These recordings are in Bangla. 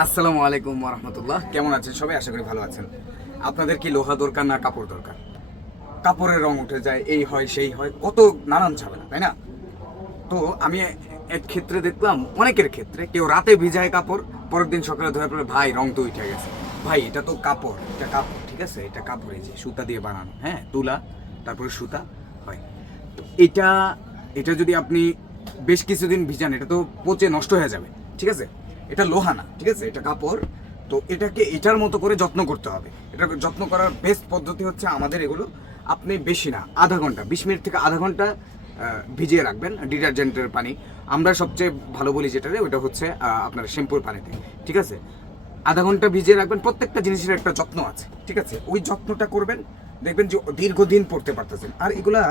আসসালামু আলাইকুম ওয়া রাহমাতুল্লাহ। কেমন আছেন সবাই? আশা করি ভালো আছেন। আপনাদের কি লোহা দরকার না কাপড় দরকার? কাপড়ের রং উঠে যায়, এই হয় সেই হয়, কত নানান ঝামেলা, তাই না? তো আমি এক ক্ষেত্রে দেখলাম, অনেকের ক্ষেত্রে কেউ রাতে ভিজায় কাপড়, পরের দিন সকালে ধোয়ার পরে ভাই রং তো উঠে গেছে। ভাই এটা তো কাপড়, এটা কাপড়, ঠিক আছে? এটা কাপড়, এই যে সুতা দিয়ে বানানো, হ্যাঁ, তুলা তারপরে সুতা হয়। তো এটা এটা যদি আপনি বেশ কিছুদিন ভিজান, এটা তো পচে নষ্ট হয়ে যাবে, ঠিক আছে? এটা লোহা না, ঠিক আছে? এটা কাপড়। তো এটাকে এটার মতো করে যত্ন করতে হবে। এটা যত্ন করার বেস্ট পদ্ধতি হচ্ছে আমাদের এগুলো আপনি বেশি না, আধা ঘন্টা, 20 মিনিট থেকে আধা ঘন্টা ভিজিয়ে রাখবেন ডিটারজেন্টের পানি। আমরা সবচেয়ে ভালো বলি যেটারে, ওটা হচ্ছে আপনার শ্যাম্পুর পানিতে, ঠিক আছে? আধা ঘন্টা ভিজিয়ে রাখবেন। প্রত্যেকটা জিনিসের একটা যত্ন আছে, ঠিক আছে? ওই যত্নটা করবেন, দেখবেন যে দীর্ঘদিন পড়তে পারতেছেন। আর এগুলা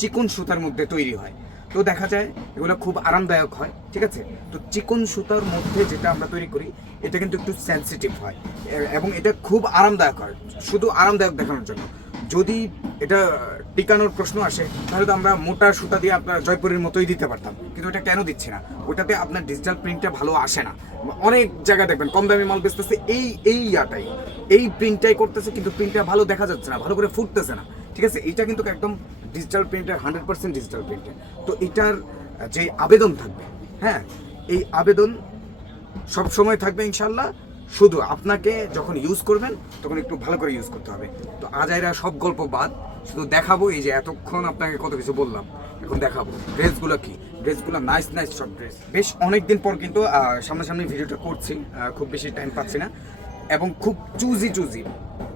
চিকন সুতার মধ্যে তৈরি হয়, তো দেখা যায় এগুলো খুব আরামদায়ক হয়, ঠিক আছে? তো চিকন সুতার মধ্যে যেটা আমরা তৈরি করি, এটা কিন্তু একটু সেন্সিটিভ হয় এবং এটা খুব আরামদায়ক হয়, শুধু আরামদায়ক দেখানোর জন্য। যদি এটা টিকানোর প্রশ্ন আসে, তাহলে তো আমরা মোটা সুতা দিয়ে আপনার জয়পুরের মতোই দিতে পারতাম, কিন্তু এটা কেন দিচ্ছি না? ওটাতে আপনার ডিজিটাল প্রিন্টটা ভালো আসে না। অনেক জায়গায় দেখবেন কম দামি মাল বেচতেছে, এই প্রিন্টটাই করতেছে, কিন্তু প্রিন্টটা ভালো দেখা যাচ্ছে না, ভালো করে ফুটতেছে না, ঠিক আছে? এটা কিন্তু একদম ডিজিটাল প্রিন্টের 100% ডিজিটাল প্রিন্টের। তো এটার যে আবেদন থাকবে, হ্যাঁ, এই আবেদন সব সময় থাকবে ইনশাল্লাহ। শুধু আপনাকে যখন ইউজ করবেন তখন একটু ভালো করে ইউজ করতে হবে। তো আজাইরা সব গল্প বাদ, শুধু দেখাবো। এই যে এতক্ষণ আপনাকে কত কিছু বললাম, এখন দেখাবো ড্রেসগুলো কি। ড্রেসগুলো নাইস নাইস সব ড্রেস। বেশ অনেক দিন পর কিন্তু সামনাসামনি ভিডিওটা করছি, খুব বেশি টাইম পাচ্ছি না, এবং খুব চুজি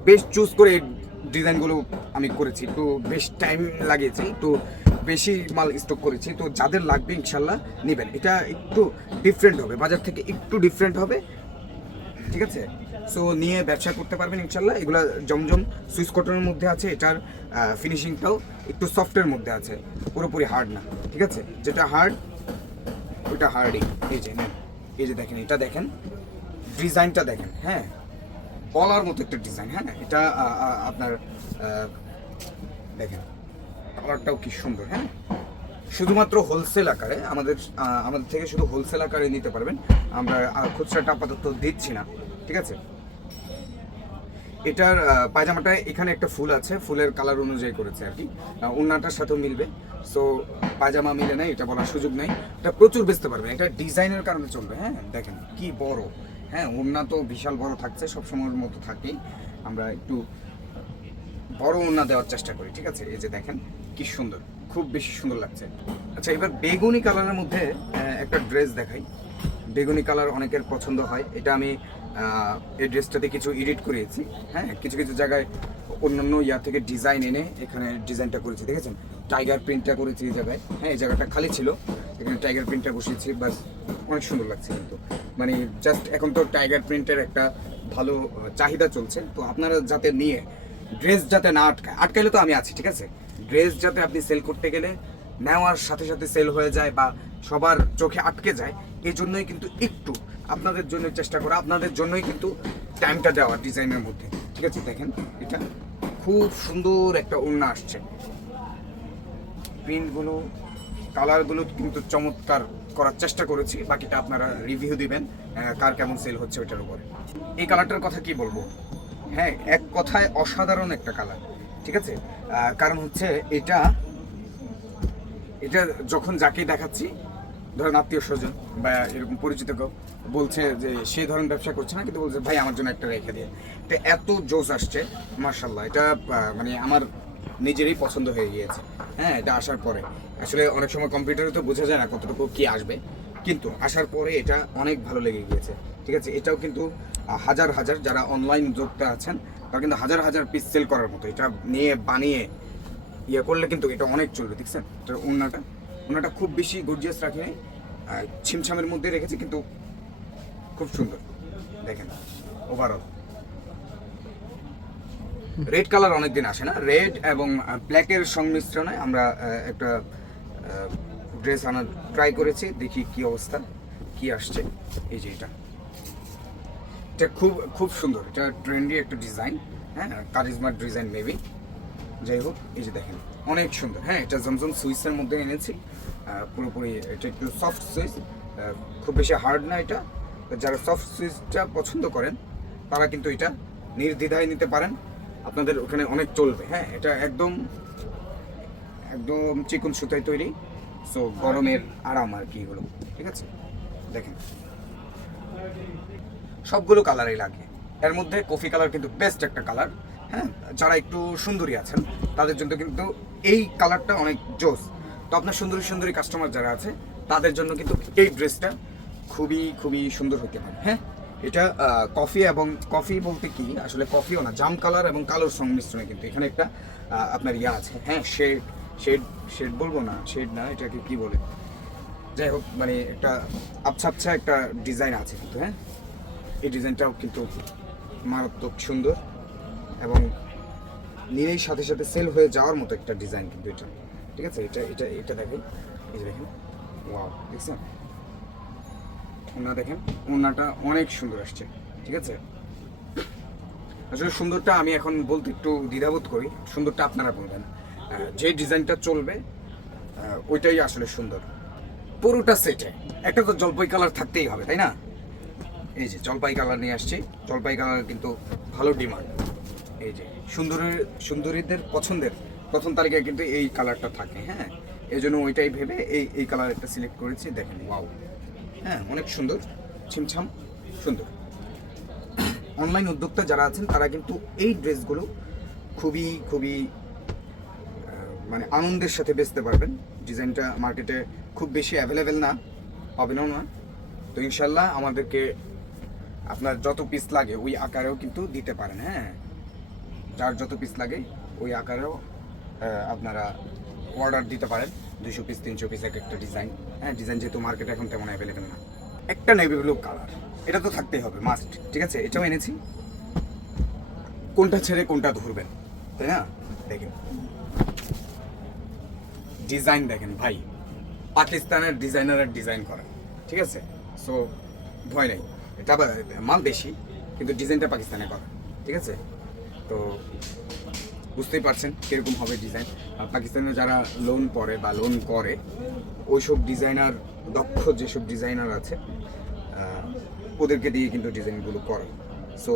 বেশ চুজ করে ডিজাইনগুলো আমি করেছি। তো বেশ টাইম লাগিয়েছি, তো বেশি মাল স্টক করেছি। তো যাদের লাগবে ইনশাল্লাহ নেবেন। এটা একটু ডিফারেন্ট হবে, বাজার থেকে একটু ডিফারেন্ট হবে, ঠিক আছে? সো নিয়ে ব্যবসা করতে পারবেন ইনশাল্লাহ। এগুলা জমজম সুইস কটনের মধ্যে আছে। এটার ফিনিশিংটাও একটু সফটের মধ্যে আছে, পুরোপুরি হার্ড না, ঠিক আছে? যেটা হার্ড ওইটা হার্ডই। এই যে নেন, এই যে দেখেন, এটা দেখেন, ডিজাইনটা দেখেন, হ্যাঁ, কলার মতো একটা ডিজাইন, হ্যাঁ। এটা আপনার দেখেন কালারটাও কি সুন্দর, হ্যাঁ। শুধুমাত্র হোলসেল আকারে আমাদের থেকে শুধু হোলসেল আকারে নিতে পারবেন। আমরা খুচরাটা আপাতত দিচ্ছি না, ঠিক আছে? এটার পায়জামাটায় এখানে একটা ফুল আছে, ফুলের কালার অনুযায়ী করেছে আর কি, ওড়নাটার সাথেও মিলবে। সো পায়জামা মিলে নাই এটা বলার সুযোগ নাই। এটা প্রচুর বেচতে পারবেন, এটা ডিজাইনের কারণে চলবে, হ্যাঁ। দেখেন কি বড়, হ্যাঁ, ওড়না তো বিশাল বড় থাকছে, সবসময়ের মতো থাকেই। আমরা একটু বড় ওড়না দেওয়ার চেষ্টা করি, ঠিক আছে? এই যে দেখেন কি সুন্দর, খুব বেশি সুন্দর লাগছে। আচ্ছা, এবার বেগুনি কালারের মধ্যে একটা ড্রেস দেখাই। বেগুনি কালার অনেকের পছন্দ হয়। এটা আমি এই ড্রেসটাতে কিছু এডিট করিয়েছি, হ্যাঁ, কিছু কিছু জায়গায় অন্যান্য ইয়া থেকে ডিজাইন এনে এখানে ডিজাইনটা করেছি, দেখেছেন? টাইগার প্রিন্টটা করেছি এই জায়গায়, হ্যাঁ, এই জায়গাটা খালি ছিল, এখানে টাইগার প্রিন্টটা বসিয়েছি, বাস অনেক সুন্দর লাগছে। কিন্তু মানে জাস্ট এখন তো টাইগার প্রিন্টের একটা ভালো চাহিদা চলছে। তো আপনারা যাতে নিয়ে ড্রেস যাতে না আটকাইলে তো আমি আছি, ঠিক আছে? ড্রেস যাতে আপনি সেল করতে গেলে নেওয়ার সাথে সাথে সেল হয়ে যায় বা সবার চোখে আটকে যায়, এই জন্যই কিন্তু একটু আপনাদের জন্য চেষ্টা করা, আপনাদের জন্যই কিন্তু টাইমটা দেওয়া ডিজাইনের মধ্যে, ঠিক আছে? দেখেন এটা খুব সুন্দর একটা ওড়না আসছে, প্রিন্টগুলো কালারগুলো কিন্তু চমৎকার করার চেষ্টা করেছি। বাকিটা আপনারা রিভিউ দিবেন কার কেমন সেল হচ্ছে ওইটার উপরে। এই কালারটার কথা কি বলবো, হ্যাঁ, এক কথায় অসাধারণ একটা কালার, ঠিক আছে? কারণ হচ্ছে এটা এটা যখন যাকে দেখাচ্ছি, ধরেন আত্মীয় স্বজন বা এরকম পরিচিত কেউ বলছে যে সে ধরেন ব্যবসা করছে না, কিন্তু বলছে ভাই আমার জন্য একটা রেখে দিয়ে। তো এত জোস আসছে মার্শাল্লাহ, এটা মানে আমার নিজেরই পছন্দ হয়ে গিয়েছে, হ্যাঁ। এটা আসার পরে আসলে অনেক সময় কম্পিউটারে তো বোঝা যায় না কতটুকু কি আসবে, কিন্তু আসার পরে এটা অনেক ভালো লেগে গিয়েছে, ঠিক আছে? এটাও কিন্তু হাজার হাজার যারা অনলাইন যোগটা আছেন তারা কিন্তু হাজার হাজার পিস সেল করার মতো। এটা নিয়ে বানিয়ে ইয়ে করলে কিন্তু এটা অনেক চলবে, দেখছেন? এটা ওনাটা খুব বেশি গর্জিয়াস রাখি নাই, ছিমছামের মধ্যে রেখেছি, কিন্তু খুব সুন্দর। দেখেন ওভারঅল রেড কালার অনেকদিন আসে না, রেড এবং ব্ল্যাকের সংমিশ্রণে আমরা একটা ড্রেস আনার ট্রাই করেছি, দেখি কি অবস্থা, কি আসছে। এই যে এটা খুব খুব সুন্দর, এটা ট্রেন্ডি একটা ডিজাইন, হ্যাঁ, কারিজমার ডিজাইন মেবি, যাই হোক। এই যে দেখেন অনেক সুন্দর, হ্যাঁ। এটা জমজম সুইসের মধ্যে এনেছি, পুরোপুরি এটা একটু সফট সুইস, খুব বেশি হার্ড না এটা, তো যারা সফট সুইচটা পছন্দ করেন তারা কিন্তু এটা নির্দ্বিধায় নিতে পারেন, আপনাদের ওখানে অনেক চলবে। হ্যাঁ, এটা একদম একদম চিকন সুতায় তৈরি, সো গরমের আরাম আর কি এগুলো। ঠিক আছে, দেখেন সবগুলো কালারই লাগে। এর মধ্যে কফি কালার কিন্তু বেস্ট একটা কালার। হ্যাঁ, যারা একটু সুন্দরী আছেন তাদের জন্য কিন্তু এই কালারটা অনেক জোস। তো আপনার সুন্দরী সুন্দরী কাস্টমার যারা আছে তাদের জন্য কিন্তু এই ড্রেসটা খুবই খুবই সুন্দর হতে পারে। হ্যাঁ, এটা কফি এবং কফি বলতে কি আসলে কফিও না, জাম কালার এবং কালোর সংমিশ্রণে কিন্তু এখানে একটা আপনার ইয়া আছে। হ্যাঁ, শেড শেড শেড বলবো না, শেড না, এটাকে কি বলে, যাই হোক, মানে একটা আবছা আবছা একটা ডিজাইন আছে কিন্তু। হ্যাঁ, এই ডিজাইনটাও কিন্তু মারাত্মক সুন্দর এবং নিলেই সাথে সাথে সেল হয়ে যাওয়ার মতো একটা ডিজাইন কিন্তু এটা। ঠিক আছে, এটা এটা এটা দেখেন, এই যে দেখেন, ওয়াও, দেখছেন ওনা, দেখেন ওনাটা অনেক সুন্দর আসছে। ঠিক আছে, আসলে সুন্দরটা আমি এখন বলতে একটু দ্বিধাবোধ করি, সুন্দরটা আপনারা বলবেন। যে ডিজাইনটা চলবে ওইটাই আসলে সুন্দর। পুরোটা সেটে একটা তো জলপাই কালার থাকতেই হবে, তাই না? এই যে জলপাই কালার নিয়ে আসছি, জলপাই কালার কিন্তু ভালো ডিমান্ড। এই যে সুন্দরীদের পছন্দের প্রথম তালিকায় কিন্তু এই কালারটা থাকে। হ্যাঁ, এই জন্য ওইটাই ভেবে এই কালার একটা সিলেক্ট করেছি। দেখেন, ওয়াও, হ্যাঁ অনেক সুন্দর, ছিমছাম সুন্দর। অনলাইন উদ্যোক্তা যারা আছেন তারা কিন্তু এই ড্রেসগুলো খুবই খুবই মানে আনন্দের সাথে বেচতে পারবেন। ডিজাইনটা মার্কেটে খুব বেশি অ্যাভেলেবেল না, পাবেনও না। তো ইনশাল্লাহ আমাদেরকে আপনার যত পিস লাগে ওই আকারেও কিন্তু দিতে পারেন। হ্যাঁ, যার যত পিস লাগে ওই আকারেও আপনারা অর্ডার দিতে পারেন। 200 পিস 300 পিস এক একটা ডিজাইন। হ্যাঁ, ডিজাইন যেহেতু মার্কেটে এখন তেমন অ্যাভেলেবেল না। একটা নেভি ব্লু কালার, এটা তো থাকতেই হবে, মাস্ট। ঠিক আছে, এটাও এনেছি, কোনটা ছেড়ে কোনটা ধরবেন, তাই না? দেখেন ডিজাইন, দেখেন ভাই, পাকিস্তানের ডিজাইনারের ডিজাইন করা। ঠিক আছে, সো ভয় নেই, এটা মাল বেশি কিন্তু ডিজাইনটা পাকিস্তানে করা। ঠিক আছে, তো বুঝতেই পারছেন কীরকম হবে ডিজাইন। পাকিস্তানে যারা লোন পড়ে বা লোন করে ওইসব ডিজাইনার, দক্ষ যেসব ডিজাইনার আছে ওদেরকে দিয়ে কিন্তু ডিজাইনগুলো করে। সো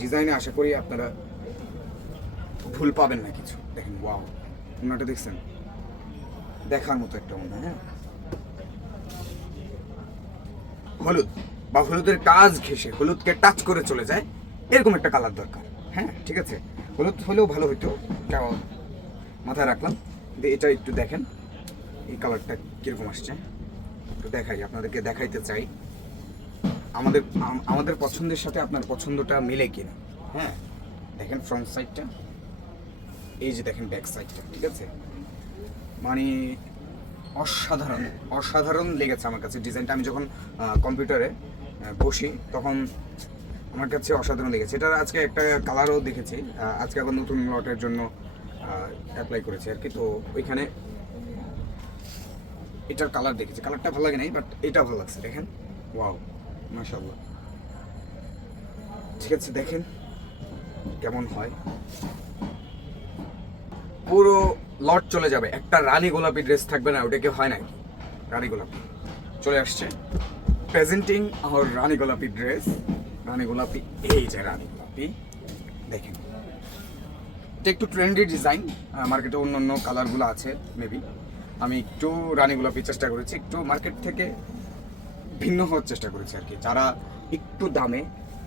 ডিজাইনে আশা করি আপনারা ভুল পাবেন না কিছু। দেখেন, ওয়াও, ওনাটা দেখছেন, দেখার মতো একটা ওনা। হ্যাঁ, হলুদ বা হলুদের কাজ ঘেঁষে হলুদকে টাচ করে চলে যায় এরকম একটা কালার দরকার। হ্যাঁ, ঠিক আছে, হলুদ হলেও ভালো হইতো, কেমন মাথায় রাখলাম। কিন্তু এটা একটু দেখেন এই কালারটা কীরকম আসছে, একটু দেখাই, আপনাদেরকে দেখাইতে চাই আমাদের পছন্দের সাথে আপনার পছন্দটা মিলে কিনা। হ্যাঁ, দেখেন ফ্রন্ট সাইডটা, এই যে দেখেন ব্যাক সাইডটা। ঠিক আছে, মানে অসাধারণ অসাধারণ লেগেছে আমার কাছে ডিজাইনটা। আমি যখন কম্পিউটারে বসি তখন আমার কাছে অসাধারণ লেগেছে। এটার আজকে একটা কালারও দেখেছি, আজকে আবার নতুন লটের জন্য অ্যাপ্লাই করেছি আর কি। তো ওইখানে এটার কালার দেখেছি, কালারটা ভালো লাগে নাই, বাট এটা ভালো লাগছে। দেখেন, ওয়াও, মাশাআল্লাহ। ঠিক আছে, দেখেন কেমন হয়। পুরো লট চলে যাবে, একটা রানী গোলাপি ড্রেস থাকবে না, ওটা কি হয় নাকি? রানী গোলাপি চলে আসছে, প্রেজেন্টিং আমার রানী গোলাপি ড্রেস। রানী গোলাপি, এই যে রানী গোলাপি, দেখেন এটা একটু ট্রেন্ডি ডিজাইন। মার্কেটে অন্য অন্য কালারগুলো আছে মেবি, আমি একটু রানী গোলাপি চেষ্টা করেছি, একটু মার্কেট থেকে ভিন্ন হওয়ার চেষ্টা করেছি আর কি। যারা একটু দামে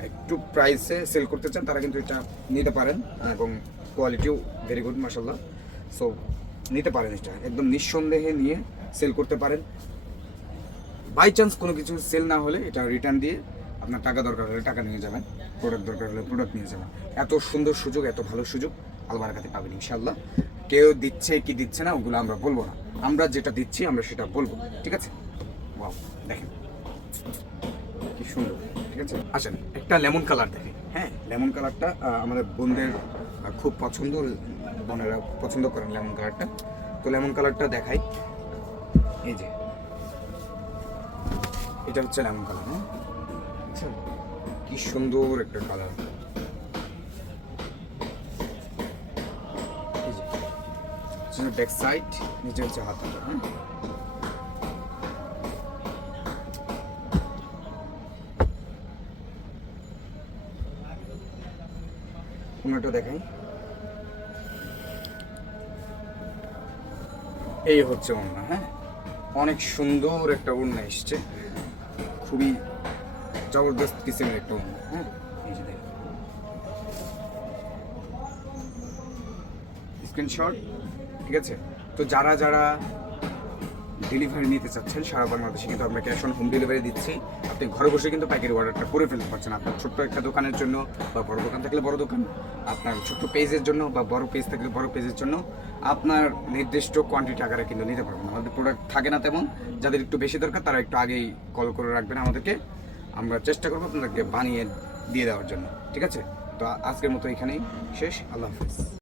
একটু প্রাইসে সেল করতে চান তারা কিন্তু এটা নিতে পারেন, এবং কোয়ালিটিও ভেরি গুড মাশাআল্লাহ। সো নিতে পারেন, এটা একদম নিঃসন্দেহে নিয়ে সেল করতে পারেন। বাই চান্স কোনো কিছু সেল না হলে এটা রিটার্ন দিয়ে আপনার টাকা দরকার হলে টাকা নিয়ে যাবেন, প্রোডাক্ট দরকার হলে প্রোডাক্ট নিয়ে যাবেন। এত সুন্দর সুযোগ, এত ভালো সুযোগ আলবারাকাতে পাবেন ইনশাআল্লাহ। কেউ দিচ্ছে কি দিচ্ছে না ওগুলো আমরা বলবো না, আমরা যেটা দিচ্ছি আমরা সেটা বলবো। ঠিক আছে, ওয়াও, দেখেন কি সুন্দর। ঠিক আছে, আসেন একটা লেমন কালার দেখেন। হ্যাঁ, লেমন কালারটা আমাদের বোনদের খুব পছন্দ, বোনেরা পছন্দ করেন লেমন কালারটা। তো লেমন কালারটা দেখাই, এই যে এটা হচ্ছে লেমন কালার। হ্যাঁ, আচ্ছা, কি সুন্দর একটা কালার। এই যে ব্যাক সাইড, নিচে হচ্ছে হাতাটা। হ্যাঁ, অন্যটা দেখাই। এই হচ্ছে ওড়না, হ্যাঁ অনেক সুন্দর একটা ওড়না এসছে, খুবই জবরদস্ত কিসিমের একটা ওড়না। হ্যাঁ এই যে দেখুন স্ক্রিনশট, ঠিক আছে। তো যারা যারা ডেলিভারি নিতে চাচ্ছেন সারা বাংলাদেশে কিন্তু আমরা ক্যাশ অন হোম ডেলিভারি দিচ্ছি। আপনি ঘরে বসে কিন্তু পাইকারি অর্ডারটা করে ফেলতে পারছেন, আপনার ছোট্ট একটা দোকানের জন্য বা বড় দোকান থাকলে বড় দোকান, আপনার ছোট্ট পেজের জন্য বা বড় পেজ থাকলে বড় পেজের জন্য আপনার নির্দিষ্ট কোয়ান্টিটি আকারে কিন্তু নিতে পারবেন। আমাদের প্রোডাক্ট থাকে না তেমন, যাদের একটু বেশি দরকার তারা একটু আগেই কল করে রাখবেন আমাদেরকে, আমরা চেষ্টা করবো আপনাদেরকে বানিয়ে দিয়ে দেওয়ার জন্য, ঠিক আছে। তো আজকের মতো এখানেই শেষ, আল্লাহ হাফিজ।